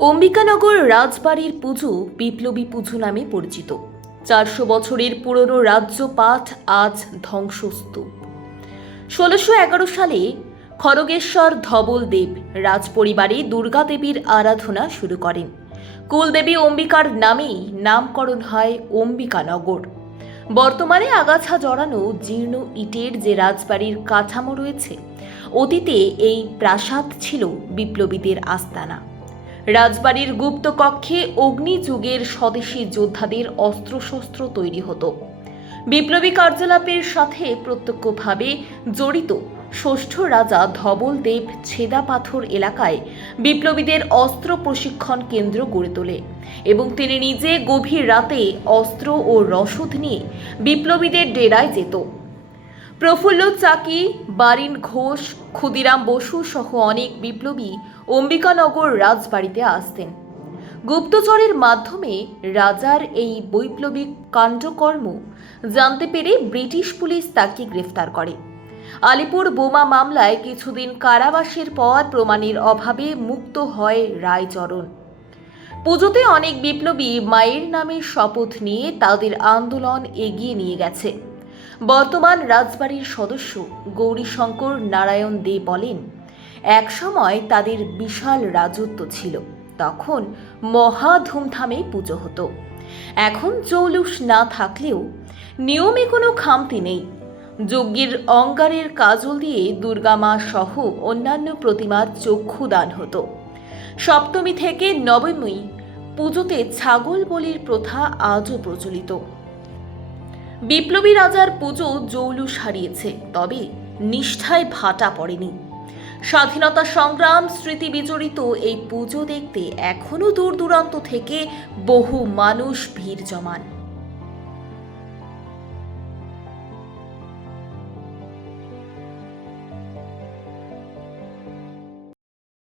অম্বিকানগর রাজবাড়ির পুজো বিপ্লবী পুজো নামে পরিচিত। 400 বছরের পুরনো রাজ্যপাঠ আজ ধ্বংসস্তূপ। 1611 সালে খড়গেশ্বর ধবল দেব রাজপরিবারে দুর্গা দেবীর আরাধনা শুরু করেন। কুলদেবী অম্বিকার নামেই নামকরণ হয় অম্বিকানগর। বর্তমানে আগাছা জড়ানো জীর্ণ ইটের যে রাজবাড়ির কাঠামো রয়েছে, অতীতে এই প্রাসাদ ছিল বিপ্লবীদের আস্তানা। রাজবাড়ির গুপ্ত কক্ষে অগ্নিযুগের স্বদেশী যোদ্ধাদের অস্ত্রশস্ত্র তৈরি হতো। বিপ্লবী কার্যকলাপের সাথে প্রত্যক্ষভাবে জড়িত ষষ্ঠ রাজা ধবল দেব ছেদাপাথর এলাকায় বিপ্লবীদের অস্ত্র প্রশিক্ষণ কেন্দ্র গড়ে তোলে এবং তিনি নিজে গভীর রাতে অস্ত্র ও রসদ নিয়ে বিপ্লবীদের ডেরায় যেত। প্রফুল্ল চাকি, বারিন ঘোষ, ক্ষুদিরাম বসু সহ অনেক বিপ্লবী অম্বিকানগর রাজবাড়িতে আসতেন। গুপ্তচরের মাধ্যমে রাজার এই বৈপ্লবিক কাণ্ডকর্ম জানতে পেরে ব্রিটিশ পুলিশ তাকে গ্রেফতার করে। আলিপুর বোমা মামলায় কিছুদিন কারাবাসের পর প্রমাণের অভাবে মুক্ত হয় রায়চরণ। পুজোতে অনেক বিপ্লবী মায়ের নামে শপথ নিয়ে তাদের আন্দোলন এগিয়ে নিয়ে গেছে। বর্তমান রাজবাড়ির সদস্য গৌরীশঙ্কর নারায়ণ দে বলেন, এক সময় তাদের বিশাল রাজত্ব ছিল, তখন মহা ধুমধামে পুজো হতো। এখন জৌলুস না থাকলেও নিয়মে কোনো খামতি নেই। যজ্ঞের অঙ্গারের কাজল দিয়ে দুর্গা মা সহ অন্যান্য প্রতিমার চক্ষুদান হতো। সপ্তমী থেকে নবমী পুজোতে ছাগল বলির প্রথা আজও প্রচলিত। বিপ্লবী রাজার পুজো জৌলুস হারিয়েছে, তবে নিষ্ঠায় ভাটা পড়েনি। স্বাধীনতা সংগ্রাম স্মৃতি বিজড়িত এই পুজো দেখতে এখনো দূর দূরান্ত থেকে বহু মানুষ ভিড় জমান।